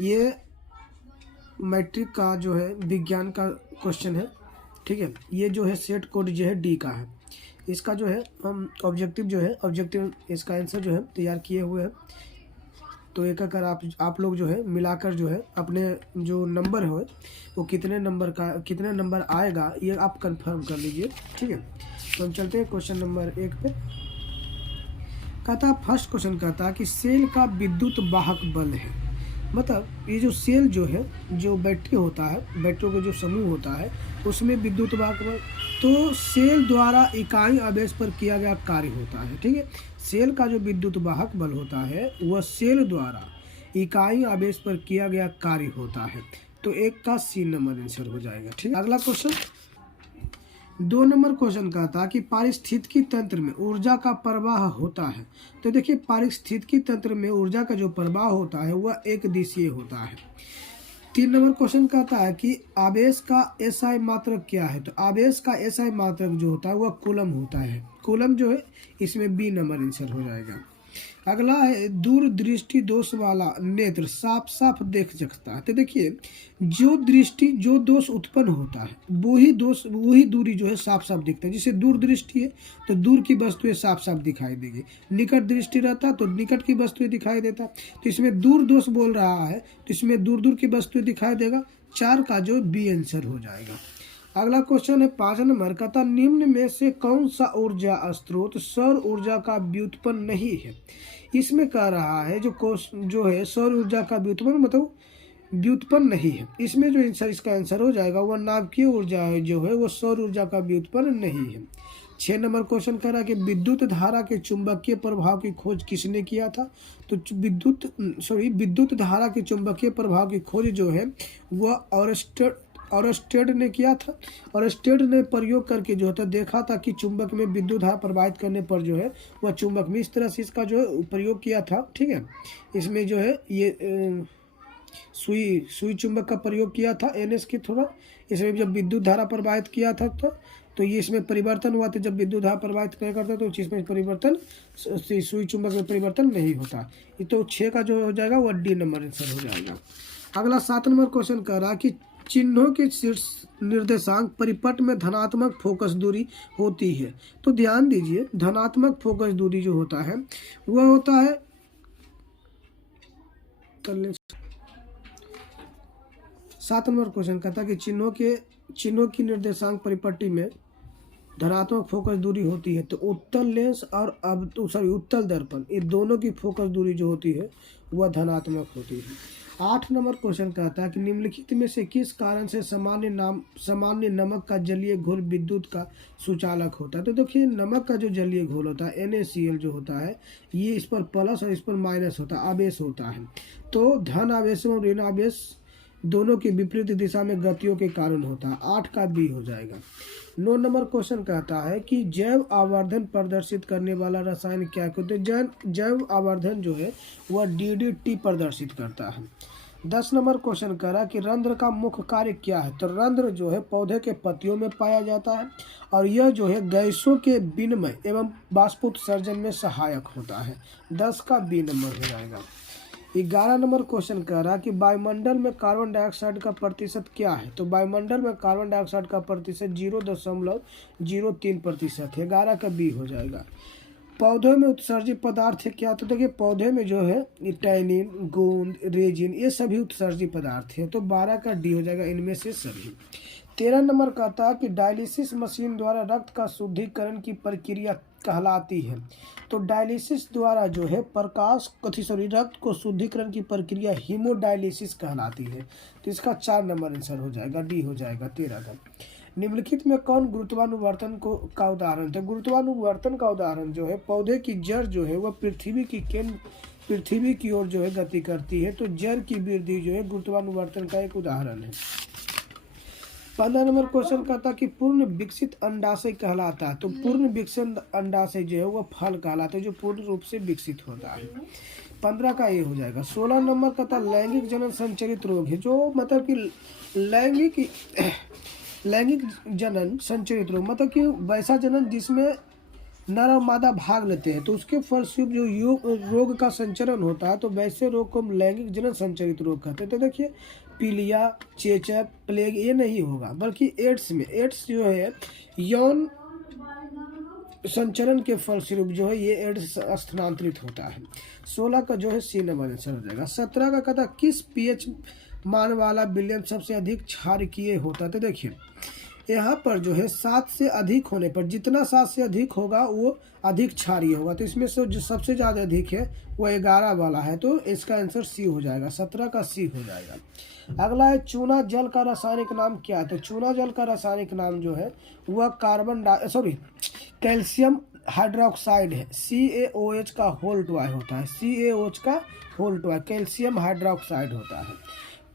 ये मैट्रिक का जो है विज्ञान का क्वेश्चन है, ठीक है। ये जो है सेट कोड जो है डी का है। इसका जो है हम ऑब्जेक्टिव इसका आंसर जो है तैयार किए हुए हैं। तो एक अगर आप लोग जो है मिलाकर जो है अपने जो नंबर है वो कितने नंबर आएगा ये आप कंफर्म कर लीजिए, ठीक है। तो हम चलते हैं क्वेश्चन नंबर 1 पे। कहता फर्स्ट क्वेश्चन कहता कि सेल का विद्युत वाहक बल है। मतलब ये जो सेल जो है, जो बैटरी होता है, बैटरियों का जो समूह होता है उसमें विद्युत वाहक बल, तो सेल द्वारा इकाई आवेश पर किया गया कार्य होता है, ठीक है। सेल का जो विद्युत वाहक बल होता है वह सेल द्वारा इकाई आवेश पर किया गया कार्य होता है। तो एक का सी नंबर आंसर हो जाएगा, ठीक है। अगला क्वेश्चन 2 नंबर क्वेश्चन का था कि पारिस्थितिकी तंत्र में ऊर्जा का प्रवाह होता है। तो देखिए पारिस्थितिकी तंत्र में ऊर्जा का जो प्रवाह होता है वह एक दिशीय होता है। 3 नंबर क्वेश्चन कहता है कि आवेश का एसआई मात्रक क्या है। तो आवेश का एसआई मात्रक जो होता है वह कूलम होता है। कूलम जो है इसमें बी नंबर आंसर हो जाएगा। अगला है दूरदृष्टि दोष वाला नेत्र साफ साफ देख सकता है। तो देखिए जो दोष उत्पन्न होता है वही दूरी जो है साफ साफ दिखता है। जैसे दूर दृष्टि है तो दूर की वस्तुएं साफ साफ दिखाई देगी, निकट दृष्टि रहता तो निकट की वस्तुएं दिखाई देता। तो इसमें दूर दोष बोल रहा है तो इसमें दूर दूर की वस्तुएं दिखाई देगा। 4 का जो बी आंसर हो जाएगा। अगला क्वेश्चन है 5 नंबर का था निम्न में से कौन सा ऊर्जा स्रोत सौर ऊर्जा का व्युत्पन्न नहीं है। इसमें कह रहा है जो है सौर ऊर्जा का व्युत्पन्न नहीं है। इसमें जो आंसर इसका आंसर हो जाएगा वह नाभिकीय ऊर्जा जो है वो सौर ऊर्जा का व्युत्पन्न नहीं है। 6 नंबर क्वेश्चन कह रहा है कि विद्युत धारा के चुंबकीय प्रभाव की खोज किसने किया था। तो विद्युत धारा के चुंबकीय प्रभाव की खोज जो है वह ऑरस्टेड ने किया था। ऑरस्टेड ने प्रयोग करके जो था देखा था कि चुंबक में विद्युत धारा प्रवाहित करने पर जो है वह चुंबक में इस तरह से इसका जो है प्रयोग किया था, ठीक है। इसमें जो है ये सुई चुंबक का प्रयोग किया था एनएस की थोड़ा। इसमें जब विद्युत धारा प्रवाहित किया था तो ये इसमें परिवर्तन हुआ था। जब विद्युत धारा प्रवाहित नहीं करता तो इसमें परिवर्तन सुई चुंबक में परिवर्तन नहीं होता। ये तो 6 का जो हो जाएगा वह डी नंबर आंसर हो जाएगा। अगला 7 नंबर क्वेश्चन कह रहा कि चिन्हों के शीर्ष निर्देशांक परिपट में धनात्मक फोकस दूरी होती है। तो ध्यान दीजिए धनात्मक फोकस दूरी जो होता है वह होता है 7 नंबर क्वेश्चन कहता है कि चिन्हों की निर्देशांक परिपट्टी में धनात्मक फोकस दूरी होती है। तो उत्तल लेंस और उत्तल दर्पण ये दोनों की फोकस दूरी जो होती है वह धनात्मक होती है। 8 नंबर क्वेश्चन कहता है कि निम्नलिखित में से किस कारण से सामान्य नमक का जलीय घोल विद्युत का सुचालक होता है। तो देखिए नमक का जो जलीय घोल होता है NaCl जो होता है ये इस पर प्लस और इस पर माइनस होता है, आवेश होता है। तो धन आवेश और ऋण आवेश दोनों की विपरीत दिशा में गतियों के कारण होता है। 8 का बी हो जाएगा। 9 नंबर क्वेश्चन कहता है कि जैव आवर्धन प्रदर्शित करने वाला रसायन क्या होता है। जैव आवर्धन जो है वह DDT प्रदर्शित करता है। 10 नंबर क्वेश्चन कह रहा कि रंध्र का मुख्य कार्य क्या है। तो रंध्र जो है पौधे के पत्तियों में पाया जाता है और यह जो है गैसों के विनिमय एवं बाष्पोत्सर्जन में सहायक होता है। 10 का बी नंबर हो जाएगा। 11 नंबर क्वेश्चन कह रहा कि वायुमंडल में कार्बन डाइऑक्साइड का प्रतिशत क्या है। तो वायुमंडल में कार्बन डाइऑक्साइड का प्रतिशत 0.03% है। 11 का बी हो जाएगा। पौधों में उत्सर्जित पदार्थ क्या। तो देखिए पौधे में जो है टैनिन, गोंद, रेजिन ये सभी उत्सर्जित पदार्थ हैं। तो 12 का डी हो जाएगा इनमें से सभी। 13 नंबर कहता है कि डायलिसिस मशीन द्वारा रक्त का शुद्धिकरण की प्रक्रिया कहलाती है। तो डायलिसिस द्वारा जो है रक्त को शुद्धिकरण की प्रक्रिया हीमोडायलिसिस कहलाती है। तो इसका 4 नंबर आंसर हो जाएगा, डी हो जाएगा 13 का। निम्नलिखित में कौन गुरुत्वानुवर्तन का उदाहरण है। गुरुत्वानुवर्तन का उदाहरण जो है पौधे की जड़ जो है वह पृथ्वी की ओर जो है गति करती है। तो जड़ की वृद्धि जो है गुरुत्वानुवर्तन का एक उदाहरण है। 15 नंबर क्वेश्चन कहता कि पूर्ण विकसित अंडाशय कहलाता है। तो पूर्ण विकसित अंडाशय जो है वह फल कहलाता है जो पूर्ण रूप से विकसित होता है। 15 का ये हो जाएगा। 16 नंबर कहता लैंगिक जनन संचरित रोग है। जो मतलब कि लैंगिक जनन संचरित रोग मतलब कि वैसा जनन जिसमें नर और मादा भाग लेते हैं तो उसके फलस्वरूप जो रोग का संचरण होता है तो वैसे रोग को हम लैंगिक जनन संचरित रोग कहते हैं। तो देखिए पीलिया, चेचक, प्लेग ये नहीं होगा, बल्कि एड्स जो है यौन संचरण के फलस्वरूप जो है ये एड्स स्थानांतरित होता है। 16 का जो है सी नंबर आंसर हो जाएगा। 17 का कहता किस पीएच मान वाला विलयन सबसे अधिक क्षारकीय होता है। तो देखिए यहाँ पर जो है 7 से अधिक होने पर, जितना 7 से अधिक होगा वो अधिक क्षारीय होगा। तो इसमें से जो सबसे ज़्यादा अधिक है वो 11 वाला है, तो इसका आंसर सी हो जाएगा। 17 का सी हो जाएगा। अगला है चूना जल का रासायनिक नाम क्या है। तो चूना जल का रासायनिक नाम जो है वह कैल्शियम हाइड्रोक्साइड है। CaOH का होल ट्वाई होता है। CaOH का होल ट्वाई कैल्शियम हाइड्रोक्साइड होता है।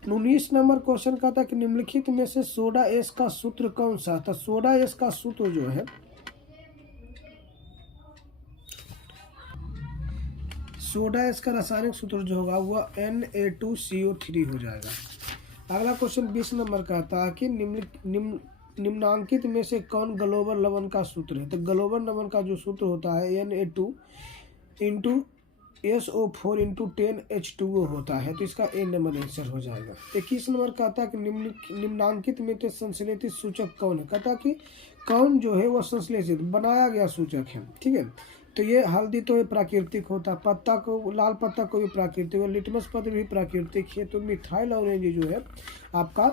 19 नंबर क्वेश्चन का था कि निम्नलिखित में से सोडा एस का सूत्र कौन सा। तो सोडा एस का सूत्र जो है सोडा एस का रासायनिक सूत्र जो होगा वह Na2CO3 हो जाएगा। अगला क्वेश्चन 20 नंबर का था कि निम्नांकित में से कौन ग्लोबल लवण का सूत्र है। तो ग्लोबल लवण का जो सूत्र होता है Na2 into SO4 into 10H2O होता है, तो इसका ए नंबर आंसर हो जाएगा। 21 नंबर कहता है कि निम्नांकित में से संश्लेषित सूचक कौन है। कहता कि कौन जो है वह संश्लेषित बनाया गया सूचक है। ठीक है, तो ये हल्दी तो ये प्राकृतिक होता है, पत्ता को लाल पत्ता को भी प्राकृतिक, और लिटमस पत्र भी प्राकृतिक है, तो मिथाइल ऑरेंज जो है आपका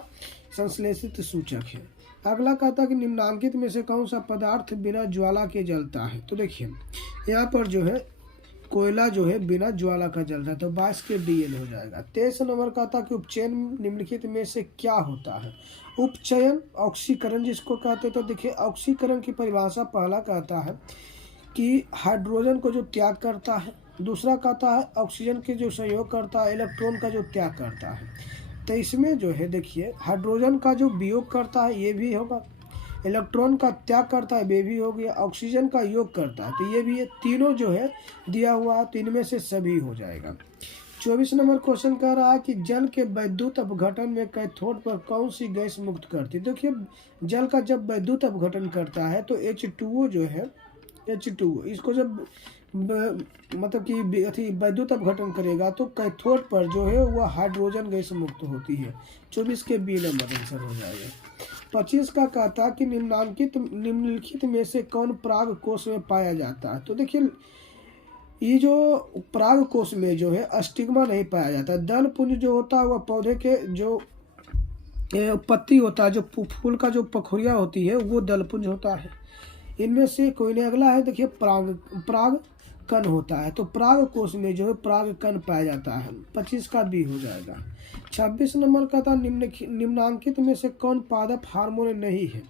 संश्लेषित सूचक है। अगला कहता है कि निम्नांकित में से कौन सा पदार्थ बिना ज्वाला के जलता है। तो देखिए यहाँ पर जो है कोयला जो है बिना ज्वाला का जलता है, तो 22 के DL हो जाएगा। 23 नंबर का था कि उपचयन निम्नलिखित में से क्या होता है। उपचयन ऑक्सीकरण जिसको कहते हैं। तो देखिए ऑक्सीकरण की परिभाषा पहला कहता है कि हाइड्रोजन को जो त्याग करता है, दूसरा कहता है ऑक्सीजन के जो संयोग करता है, इलेक्ट्रॉन का जो त्याग करता है। तो इसमें जो है देखिए हाइड्रोजन का जो वियोग करता है ये भी होगा, इलेक्ट्रॉन का त्याग करता है ये भी हो गया, ऑक्सीजन का योग करता है तो ये भी है, तीनों जो है दिया हुआ है, तो इनमें से सभी हो जाएगा। 24 नंबर क्वेश्चन कह रहा है कि जल के वैद्युत अपघटन में कैथोड पर कौन सी गैस मुक्त करती है। देखिए जल का जब वैद्युत अपघटन करता है तो H2O जो है H2O इसको जब मतलब कि अथी वैद्युत अपघटन करेगा तो कैथोड पर जो है वह हाइड्रोजन गैस मुक्त होती है। 24 के B नंबर आंसर हो जाएगा। 25 का कहता कि निम्नलिखित में से कौन पराग कोश में पाया जाता है। तो देखिए ये जो पराग कोश में जो है अस्टिग्मा नहीं पाया जाता। दल पुंज जो होता है वह पौधे के जो पत्ती होता है, जो फूल का जो पखुड़िया होती है वो दलपुंज होता है। इनमें से कोई नहीं। अगला है देखिए पराग कण होता है, तो पराग कोश में जो है पराग कण पाया जाता है। 25 का B हो जाएगा। 26 नंबर का था निम्नांकित में से कौन पादप हार्मोन नहीं है।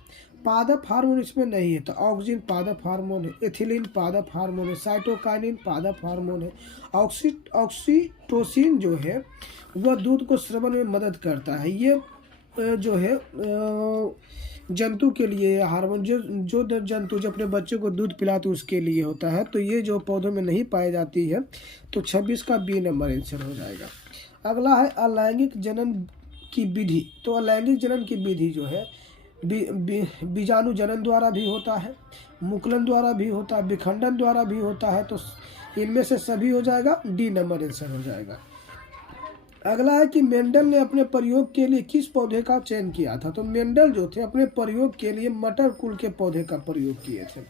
पादप हार्मोन इसमें नहीं है, तो ऑक्सिन पादप हार्मोन है, एथिलीन पादप हार्मोन है, साइटोकाइनिन पादप हार्मोन है। ऑक्सीटोसिन जो है वह दूध को स्रवण में मदद करता है। ये जो है जंतु के लिए हार्मोन, जो जंतु जो अपने बच्चे को दूध पिलाते उसके लिए होता है, तो ये जो पौधों में नहीं पाई जाती है, तो 26 का B नंबर आंसर हो जाएगा। अगला है अलैंगिक जनन की विधि। तो अलैंगिक जनन की विधि जो है बीजाणु जनन द्वारा भी होता है, मुकुलन द्वारा भी होता है, विखंडन द्वारा भी होता है, तो इनमें से सभी हो जाएगा। D नंबर आंसर हो जाएगा। अगला है कि मेंडल ने अपने प्रयोग के लिए किस पौधे का चयन किया था। तो मेंडल जो थे अपने प्रयोग के लिए मटर कुल के पौधे का प्रयोग किए थे।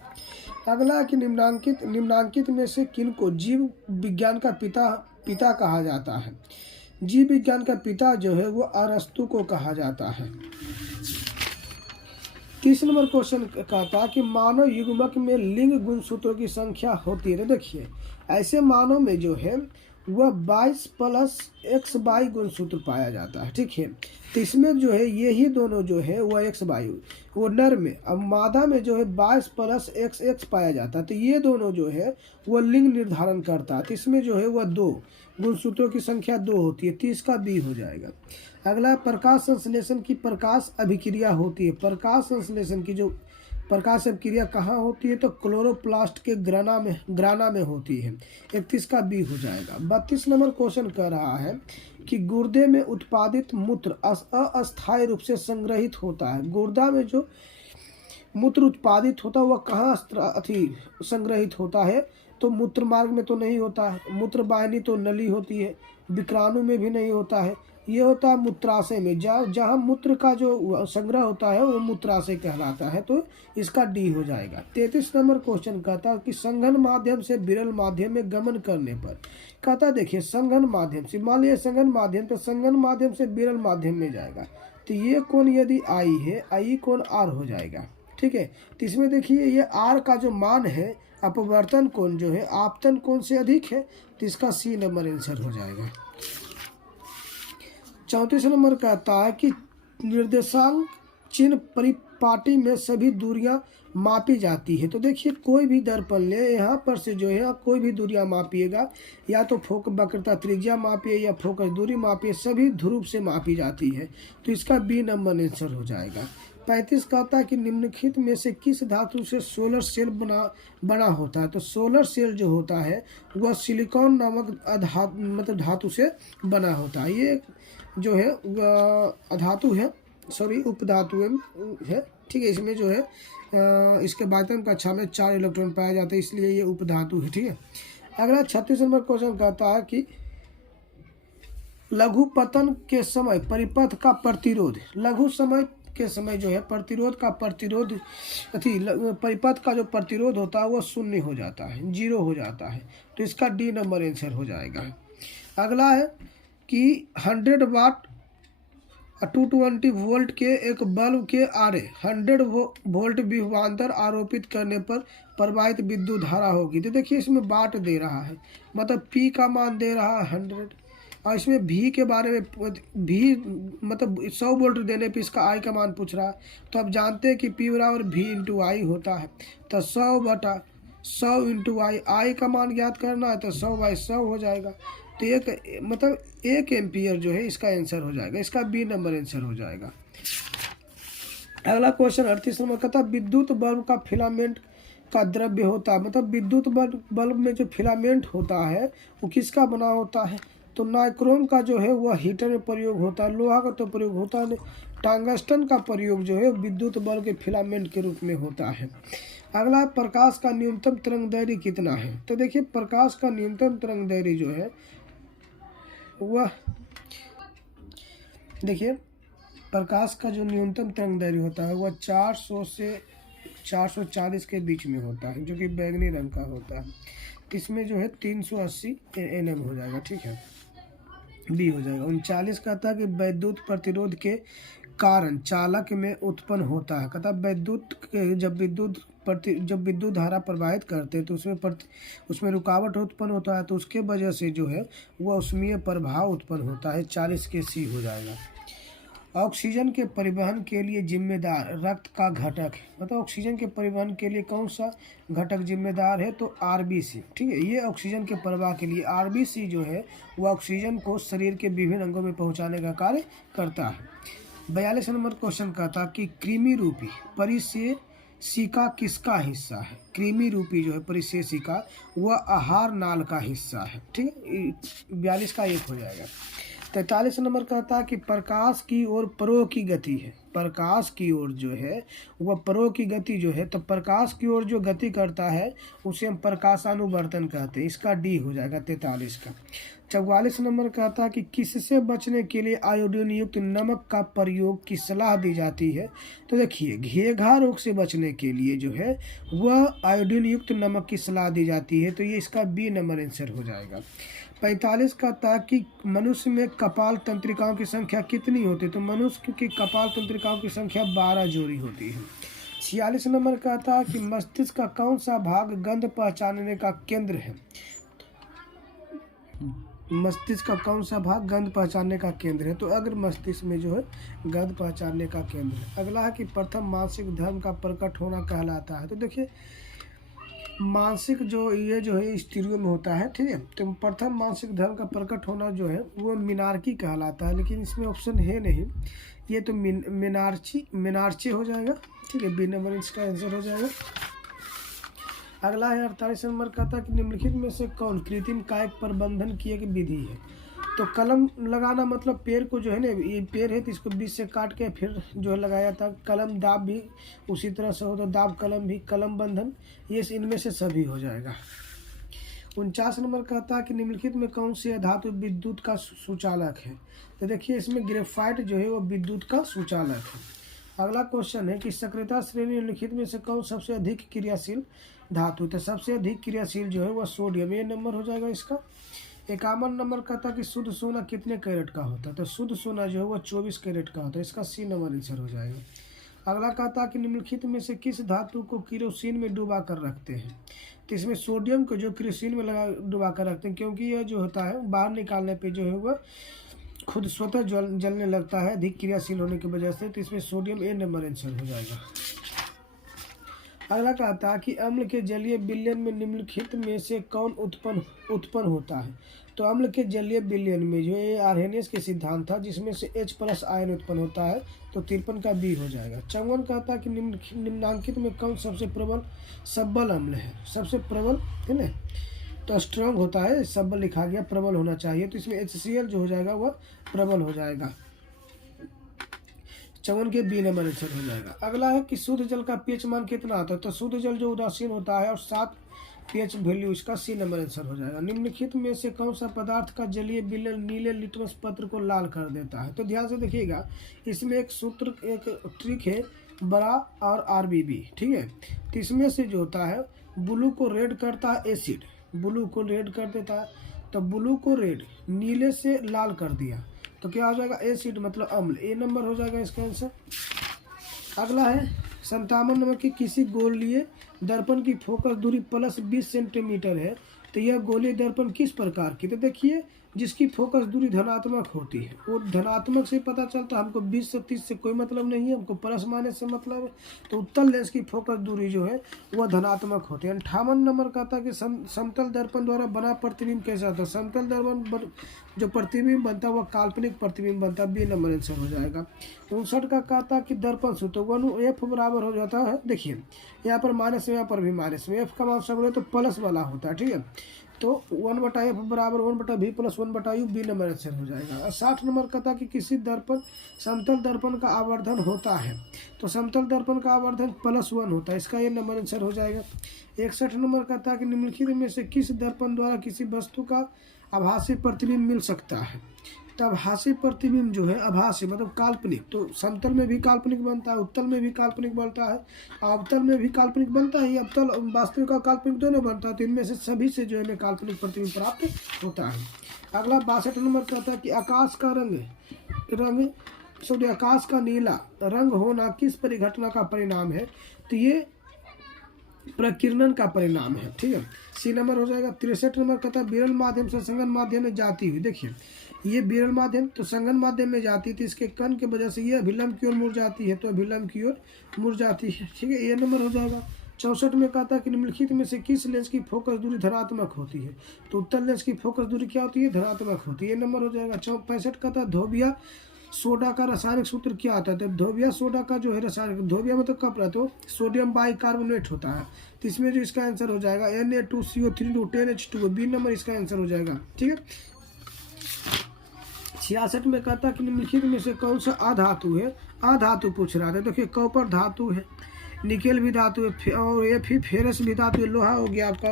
अगला है कि निम्नांकित में से किनको जीव विज्ञान का पिता कहा जाता है। जीव विज्ञान का पिता जो है वो अरस्तु को कहा जाता है। 30 नंबर क्वेश्चन कहता कि मानव युग्मक में लिंग गुणसूत्रों की संख्या होती है। देखिए ऐसे मानव में जो है वह 22 + XY गुणसूत्र पाया जाता है। ठीक है, तो इसमें जो है यही दोनों जो है वह XY वो नर में, अब मादा में जो है 22 + XX पाया जाता है, तो ये दोनों जो है वह लिंग निर्धारण करता है। तो इसमें जो है वह 2 गुणसूत्रों की संख्या 2 होती है। 30 का B हो जाएगा। अगला प्रकाश संश्लेषण की प्रकाश अभिक्रिया होती है। प्रकाश संश्लेषण की जो प्रकाश अभिक्रिया कहाँ होती है, तो क्लोरोप्लास्ट के ग्राना में होती है। 31 का B हो जाएगा। 32 नंबर क्वेश्चन कह रहा है कि गुर्दे में उत्पादित मूत्र अस्थायी रूप से संग्रहित होता है। गुर्दा में जो मूत्र उत्पादित होता हुआ कहाँ संग्रहित होता है, तो मूत्र मार्ग में तो नहीं होता है, मूत्र वाहिनी तो नली होती है, विक्राणु में भी नहीं होता है, ये होता है मूत्राशय में। जहाँ मूत्र का जो संग्रह होता है वो मूत्राशय कहलाता है, तो इसका डी हो जाएगा। 33 नंबर क्वेश्चन कहता है कि संघन माध्यम से विरल माध्यम में गमन करने पर, कहता देखिए संघन माध्यम से, मान लिया संघन माध्यम, तो संघन माध्यम से विरल माध्यम में जाएगा, तो ये कोण यदि आई है, आई कोण आर हो जाएगा, ठीक है। तो इसमें देखिए ये आर का जो मान है अपवर्तन कोण जो है आपतन कोण से अधिक है, तो इसका सी नंबर आंसर हो जाएगा। 34 नंबर कहता है कि निर्देशांक चिन्ह परिपाटी में सभी दूरियां मापी जाती है। तो देखिए कोई भी दर्पण ले, यहाँ पर से जो है कोई भी दूरियां मापिएगा, या तो फोकस वक्रता त्रिज्या मापिए या फोकस दूरी मापिए, सभी ध्रुव से मापी जाती है, तो इसका बी नंबर आंसर हो जाएगा। 35 कहता है कि निम्नलिखित में से किस धातु से सोलर सेल बना होता है। तो सोलर सेल जो होता है वह सिलिकॉन नामक मतलब धातु से बना होता है। ये जो है अधातु है, सॉरी उपधातु है, ठीक है। इसमें जो है इसके बाह्यतम कक्षा में 4 इलेक्ट्रॉन पाए जाते हैं, इसलिए ये उपधातु है, ठीक है। अगला 36 नंबर क्वेश्चन कहता है कि लघु पतन के समय परिपथ का प्रतिरोध, लघु समय के समय जो है परिपथ का जो प्रतिरोध होता है वो शून्य हो जाता है, 0 हो जाता है, तो इसका डी नंबर आंसर हो जाएगा। अगला है कि 100 वाट 220 वोल्ट के एक बल्ब के आरे 100 वोल्ट विभवांतर आरोपित करने पर प्रवाहित विद्युत धारा होगी। तो देखिए इसमें वाट दे रहा है, मतलब P का मान दे रहा है 100, और इसमें V के बारे में V मतलब 100 वोल्ट देने पे इसका I का मान पूछ रहा है। तो आप जानते हैं कि P बराबर V इंटू आई होता है, तो 100/100 इंटू आई का मान ज्ञात करना है, तो 100/100 हो जाएगा, तो एक एम्पियर जो है इसका आंसर हो जाएगा, इसका बी नंबर आंसर हो जाएगा। अगला क्वेश्चन 38 नंबर का था विद्युत बल्ब का फिलामेंट का द्रव्य होता है, मतलब विद्युत बल्ब में जो फिलामेंट होता है वो किसका बना होता है। तो नाइक्रोम का जो है वह हीटर में प्रयोग होता है, लोहा का तो प्रयोग होता है नहीं। टंगस्टन का प्रयोग जो है विद्युत बल्ब के फिलामेंट के रूप में होता है। अगला प्रकाश का न्यूनतम तरंगदैर्घ्य कितना है। तो देखिए प्रकाश का न्यूनतम तरंगदैर्घ्य जो है वह, देखिए प्रकाश का जो न्यूनतम तरंगदैर्घ्य होता है वह 400 से 440 के बीच में होता है, जो कि बैंगनी रंग का होता है। इसमें जो है 380 nm हो जाएगा, ठीक है, बी हो जाएगा। 39 कहता है कि विद्युत प्रतिरोध के कारण चालक में उत्पन्न होता है, कहता जब विद्युत धारा प्रवाहित करते हैं तो उसमें रुकावट उत्पन्न होता है, तो उसके वजह से जो है वह ऊष्मीय प्रभाव उत्पन्न होता है, 40 के सी हो जाएगा। ऑक्सीजन के परिवहन के लिए जिम्मेदार रक्त का घटक है, मतलब ऑक्सीजन के परिवहन के लिए कौन सा घटक जिम्मेदार है, तो आरबीसी, ठीक है। ये ऑक्सीजन के प्रवाह के लिए आरबीसी जो है वह ऑक्सीजन को शरीर के विभिन्न अंगों में पहुंचाने का कार्य करता है। 42 नंबर क्वेश्चन कहता कि कृमि रूपी परिसेशिका किसका हिस्सा है। कृमि रूपी जो है परिसेशिका वह आहार नाल का हिस्सा है, ठीक है, 42 का 1 हो जाएगा। 43 नंबर कहता है कि प्रकाश की ओर प्रवाह की गति है, प्रकाश की ओर जो है वह प्रवाह की गति जो है, तो प्रकाश की ओर जो गति करता है उसे हम प्रकाशानुवर्तन कहते हैं, इसका डी हो जाएगा 43 का। 44 नंबर कहता है कि किससे बचने के लिए आयोडीन युक्त नमक का प्रयोग की सलाह दी जाती है। तो देखिए घेघा रोग से बचने के लिए जो है वह आयोडीन युक्त नमक की सलाह दी जाती है, तो ये इसका बी नंबर आंसर हो जाएगा। 45 कहता है कि मनुष्य में कपाल तंत्रिकाओं की संख्या कितनी होती है। तो मनुष्य की कपाल तंत्रिकाओं की संख्या 12 जोड़ी होती है। 46 नंबर कहता है कि मस्तिष्क का कौन सा भाग गंध पहचानने का केंद्र है। मस्तिष्क का कौन सा भाग गंध पहचानने का केंद्र है, तो अग्र मस्तिष्क में जो है गंध पहचानने का केंद्र है। अगला है कि प्रथम मानसिक धर्म का प्रकट होना कहलाता है। तो देखिए मानसिक जो ये जो है स्त्रियों में होता है, ठीक है, तो प्रथम मानसिक धर्म का प्रकट होना जो है वो मिनार्की कहलाता है, लेकिन इसमें ऑप्शन है नहीं, ये तो मिनार्ची हो जाएगा, ठीक है, बी नंबर इसका आंसर हो जाएगा। अगला है 48 नंबर कहता है कि निम्नलिखित में से कौन कृत्रिम कायिक प्रबंधन की एक विधि है। तो कलम लगाना मतलब पेड़ को जो है ना, ये पेड़ है तो इसको बीच से काट के फिर जो है लगाया था। कलम दाब भी उसी तरह से हो, तो दाब कलम भी, कलम बंधन, ये इनमें से सभी हो जाएगा। 49 नंबर कहता है कि निम्नलिखित में कौन सी धातु विद्युत का सुचालक है। तो देखिए इसमें ग्रेफाइट जो है वो विद्युत का सुचालक है। अगला क्वेश्चन है कि सक्रियता श्रेणी निम्नलिखित में से कौन सबसे अधिक क्रियाशील धातु। तो सबसे अधिक क्रियाशील जो है वह सोडियम, ये नंबर हो जाएगा इसका। 51 नंबर कहता है कि शुद्ध सोना कितने कैरेट का होता है। तो शुद्ध सोना जो है वह 24 कैरेट का होता है, इसका सी नंबर आंसर हो जाएगा। अगला कहता है कि निम्नलिखित में से किस धातु को केरोसिन में डुबा कर रखते हैं। तो इसमें सोडियम को जो केरोसिन में लगा डुबा कर रखते हैं, क्योंकि यह जो होता है बाहर निकालने पे जो है वह खुद स्वतः जलने लगता है अधिक क्रियाशील होने की वजह से। तो इसमें सोडियम ए नंबर आंसर हो जाएगा। अगला कहता है कि अम्ल के जलीय विलयन में निम्नलिखित में से कौन उत्पन्न होता है। तो अम्ल के जलीय विलयन में जो ये आर्हेनियस के सिद्धांत था, जिसमें से H+ आयन उत्पन्न होता है, तो 53 का बी हो जाएगा। 54 कहता है कि निम्नांकित में कौन सबसे प्रबल सब्बल अम्ल है। सबसे प्रबल है ना, तो स्ट्रॉन्ग होता है, सब्बल लिखा गया, प्रबल होना चाहिए, तो इसमें HCl जो हो जाएगा वह प्रबल हो जाएगा। 54 के बी नंबर आंसर हो जाएगा। अगला है कि शुद्ध जल का pH मान कितना आता है। तो शुद्ध जल जो उदासीन होता है और 7 pH वैल्यू, इसका सी नंबर आंसर हो जाएगा। निम्नलिखित में से कौन सा पदार्थ का जलीय विलयन नीले लिटमस पत्र को लाल कर देता है। तो ध्यान से देखिएगा, इसमें एक सूत्र, एक ट्रिक है, बड़ा और RBB, ठीक है। तो इसमें से जो होता है ब्लू को रेड करता है एसिड, ब्लू को रेड कर देता है, तो ब्लू को रेड, नीले से लाल कर दिया, तो क्या हो जाएगा एसिड मतलब अम्ल, ए नंबर हो जाएगा इसका आंसर। अगला है 57 नंबर की किसी गोलीय दर्पण की फोकस दूरी +20 सेंटीमीटर है, तो यह गोलीय दर्पण किस प्रकार की। तो देखिए जिसकी फोकस दूरी धनात्मक होती है, वो धनात्मक से पता चलता है, हमको 20 से 30 से कोई मतलब नहीं है, हमको प्लस माइनस से मतलब है। तो उत्तल लेंस की फोकस दूरी जो है वह धनात्मक होती है। 58 नंबर कहता है कि समतल दर्पण द्वारा बना प्रतिबिंब कैसा होता है। समतल दर्पण जो प्रतिबिंब बनता है वह काल्पनिक प्रतिबिंब बनता है, बी नंबर आंसर हो जाएगा। 59 का कहता है कि दर्पण सूत्र 1F बराबर हो जाता है। देखिए यहाँ पर माइनस, यहाँ पर भी माइनस, F का मान सब तो प्लस वाला होता है, ठीक है। तो 1/F बराबर 1/V + 1/U, B number answer हो जाएगा। 60 नंबर कहता कि किसी दर्पण समतल दर्पण का आवर्धन होता है। तो समतल दर्पण का आवर्धन +1 होता है, इसका ये नंबर आंसर हो जाएगा। 61 नंबर कहता है कि निम्नलिखित में से किस दर्पण द्वारा किसी वस्तु का आभासी प्रतिबिंब मिल सकता है। तो आभासी प्रतिबिंब जो है, आभासी मतलब काल्पनिक, तो समतल में भी काल्पनिक बनता है, उत्तल में भी काल्पनिक बनता है, अवतल में भी काल्पनिक बनता है, अवतल वास्तविक का काल्पनिक दोनों बनता है। तो इनमें से सभी से जो है काल्पनिक प्रतिबिंब प्राप्त होता है। अगला 62 नंबर कहता है कि आकाश का आकाश का नीला रंग होना किस परिघटना का परिणाम है। तो ये प्रकीर्णन का परिणाम है, ठीक है, सी नंबर हो जाएगा। 63 नंबर कहता है विरल माध्यम से संगन माध्यम में जाती हुई। देखिए ये विरल माध्यम तो संगन माध्यम में जाती थी, इसके कण के वजह से ये अभिलंब की ओर मुड़ जाती है, तो अभिलंब की ओर मुड़ जाती है, ठीक है, ये नंबर हो जाएगा। 64 में कहता है कि निम्नलिखित में से किस लेंस की फोकस दूरी धनात्मक होती है। तो उत्तल लेंस की फोकस दूरी क्या होती है, धनात्मक होती है, ये नंबर हो जाएगा। 65 कहता है धोबिया सोडा का रासायनिक सूत्र क्या आता है। तो धोबिया सोडा का जो है रासायनिक, धोबिया मतलब कपड़ा, तो सोडियम बाइकार्बोनेट होता है, तो इसमें जो इसका आंसर हो जाएगा Na2CO3 10H2, बी नंबर इसका आंसर हो जाएगा, ठीक है। 66 में कहता है कि निम्नलिखित में से कौन सा अधातु है। अधातु पूछ रहा था, देखिए कॉपर धातु है, निकेल भी धातु है, और ये फिर फेरस भी धातु है, लोहा हो गया आपका,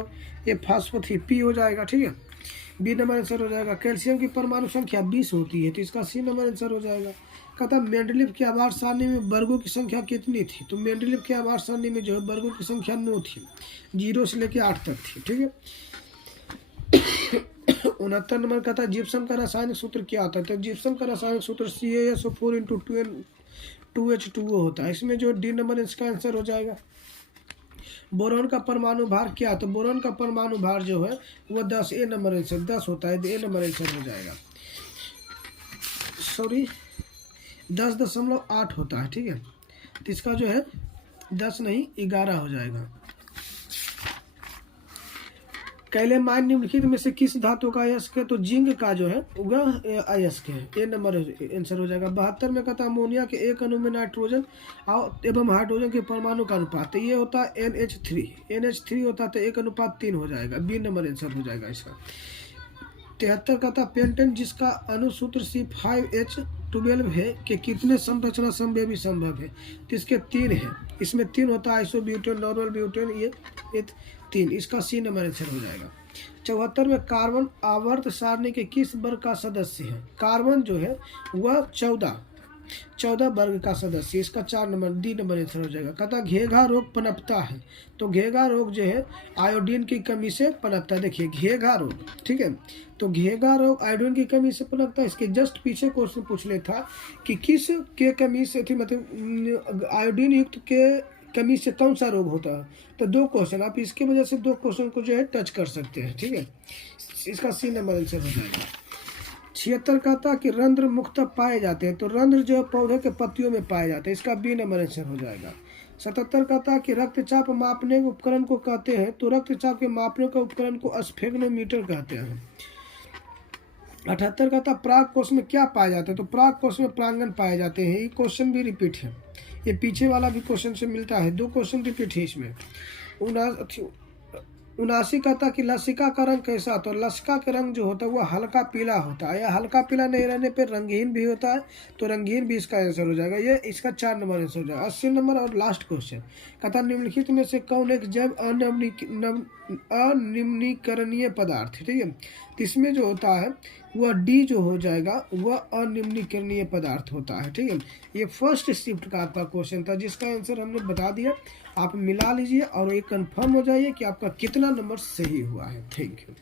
ये फास्फोथी, पी हो जाएगा, ठीक है, बी नंबर आंसर हो जाएगा। कैल्शियम की परमाणु संख्या 20 होती है, तो इसका सी नंबर आंसर हो जाएगा। कहता मेंडलीव की आवाज सारणी में वर्गों की संख्या कितनी थी। तो मेंडलीव की आवाज सारणी में जो है वर्गों की संख्या 9 थी, 0 से लेकर 8 तक थी, ठीक है। 69 नंबर कहता है जिप्सम का रासायनिक सूत्र क्या होता है। तो जिप्सम का रासायनिक सूत्र CaSO4 × 2H2O होता है, इसमें जो डी नंबर इसका आंसर हो जाएगा। बोरॉन का परमाणु भार क्या है। तो बोरॉन का परमाणु भार जो है वह 10, ए नंबर आंसर 10 होता है, ए नंबर आंसर हो जाएगा। सॉरी 10.8 होता है, ठीक है, तो इसका जो है 10 नहीं 11 हो जाएगा। कैलेमाइन निम्नलिखित में से किस धातु का अयस्क है। तो जिंक का जो है वह अयस्क है, ए नंबर आंसर हो जाएगा। 72 में कहता अमोनिया के एक अणु में नाइट्रोजन एवं हाइड्रोजन के परमाणु का अनुपात, तो ये होता है NH3 होता है, तो 1:3 हो जाएगा, बी नंबर आंसर हो जाएगा इसका। 73 का था पेंटेन जिसका अणुसूत्र C5H12 है कि कितने संरचना समवेवी संभव है, तो इसके 3 है, इसमें 3 होता है, आइसोब्यूटेन, नॉर्मल ब्यूटेन, ये 3, इसका सी नंबर आंसर हो जाएगा। 74 में कार्बन आवर्त सारणी के किस वर्ग का सदस्य है, कार्बन जो है वह 14 वर्ग का सदस्य, इसका 4 नंबर डी नंबर आंसर हो जाएगा। कहता घेघा रोग पनपता है, तो घेघा रोग जो है आयोडीन की कमी से पनपता है। देखिए घेघा रोग, ठीक है, तो घेघा रोग आयोडीन की कमी से पनपता है। इसके जस्ट पीछे क्वेश्चन पूछ ले था कि किस के कमी से थी, मतलब आयोडीन युक्त के कमी से कौन सा रोग होता है, तो 2 क्वेश्चन, आप इसके वजह से 2 क्वेश्चन को जो है टच कर सकते हैं, ठीक है, इसका सी नंबर आंसर हो जाएगा। 76 का था कि रंध्र मुख्यतः पाए जाते हैं, तो रंध्र जो है पौधे के पत्तियों में पाए जाते हैं, इसका बी नंबर आंसर हो जाएगा। 77 का था कि रक्तचाप मापने के उपकरण को कहते हैं, तो रक्तचाप के मापने के उपकरण को स्फेग्नोमीटर कहते हैं। 78 का था प्राग कोश में क्या पाया जाता है, तो प्राग कोश में प्रांगण पाए जाते हैं। ये क्वेश्चन भी रिपीट है, ये पीछे वाला भी क्वेश्चन से मिलता है, 2 क्वेश्चन रिपीट है इसमें। 79 का था कि लसिका का रंग कैसा, तो लसिका का रंग जो होता है वो हल्का पीला होता है, या हल्का पीला नहीं रहने पे रंगीन भी होता है, तो रंगीन भी इसका आंसर हो जाएगा, ये इसका 4 नंबर आंसर हो जाएगा। 80 नंबर और लास्ट क्वेश्चन कहता निम्नलिखित में से कौन एक जैव अनिम्नीकरणीय पदार्थ, ठीक है, तो इसमें जो होता है वह डी जो हो जाएगा वह अनिम्नीकरणीय पदार्थ होता है, ठीक है। ये फर्स्ट शिफ्ट का आपका क्वेश्चन था जिसका आंसर हमने बता दिया, आप मिला लीजिए और ये कंफर्म हो जाइए कि आपका कितना नंबर सही हुआ है। Thank you.